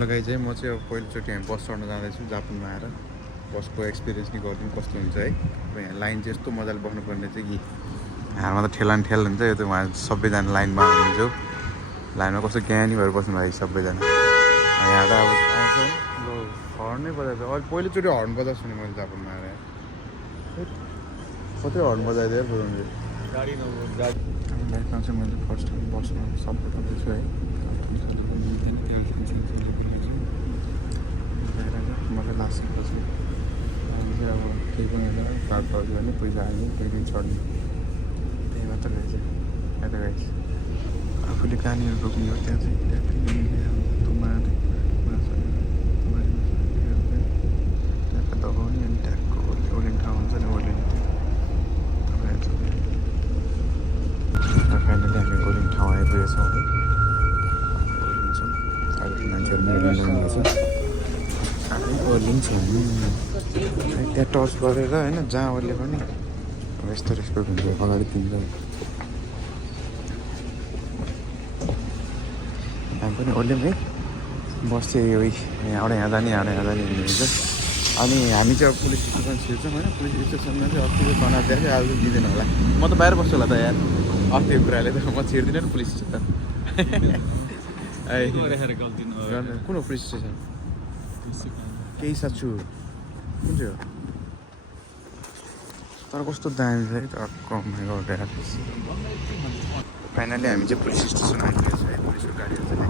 लगाइ चाहिँ म चाहिँ अब पहिलोचोटि हामी बस चढ्न जाँदैछु जापानमा आएर बसको एक्सपिरियन्स नि गरिदिउँ कस्तो हुन्छ है। अब यहाँ लाइन चाहिँ यस्तो मजाले बस्नुपर्ने चाहिँ कि हारमा त ठेला नि ठेल हुन्छ यो त उहाँ सबैजना लाइनमा हुनुहुन्छ लाइनमा कस्तो ज्ञानी भएर बस्नु भएको सबैजना। यहाँ त अब आउँछ नि ल हर्न नै बजाएको छ अहिले पहिलोचोटि हर्न बजाएको छु नि मैले जापानमा आएर कतै हर्न बजाइदिएर बुझाउने गाडी नम्बर गाडी लाइफमा चाहिँ मैले फर्स्ट टाइम बसमा सबै गर्दैछु है मलाई लास्ट पछि हामी चाहिँ अब केही पनि होइन पार पर्यो भने पहिला हामी पहिला चढ्ने त्यही मात्र रहेछ यहाँ त गाइस आफूले कहाँनिर रोक्ने हो त्यहाँ चाहिँ ट्याक्क दबाउने अनि ट्याक्क ओर्लिने ठाउँ हुन्छ नि ओर्लिने फाइनली हामी ओर्लिने ठाउँ आइपुगेछौँ है ओर्लिन्छौँ अरू मान्छेहरू ओर्लिन्छ हामी ओर्लिन्छौँ त्यहाँ टच गरेर होइन जहाँ ओर्ले पनि अब यस्तो रेस्पेक्ट हुन्छ अगाडि दिन्छ हामी पनि ओर्ल्यौँ है बस चाहिँ यहाँबाट यहाँ जाने हुन्छ अनि हामी चाहिँ अब पुलिस स्टेसन छिर्छौँ होइन पुलिस स्टेसनमा चाहिँ अस्तिको तनाव दिएर आज दिँदैन होला म त बाहिर बस्छु होला त यार अस्तिको कुराले त म छिर्दिनँ नि पुलिस स्टेसन कुन हो पुलिस स्टेसन केही साँच्चु कुन चाहिँ हो तर कस्तो दामी छ है त कमाइ गरेर फाइनली हामी चाहिँ पुलिस स्टेसन आइपुगेको छ है पुलिसको गाडीहरू चाहिँ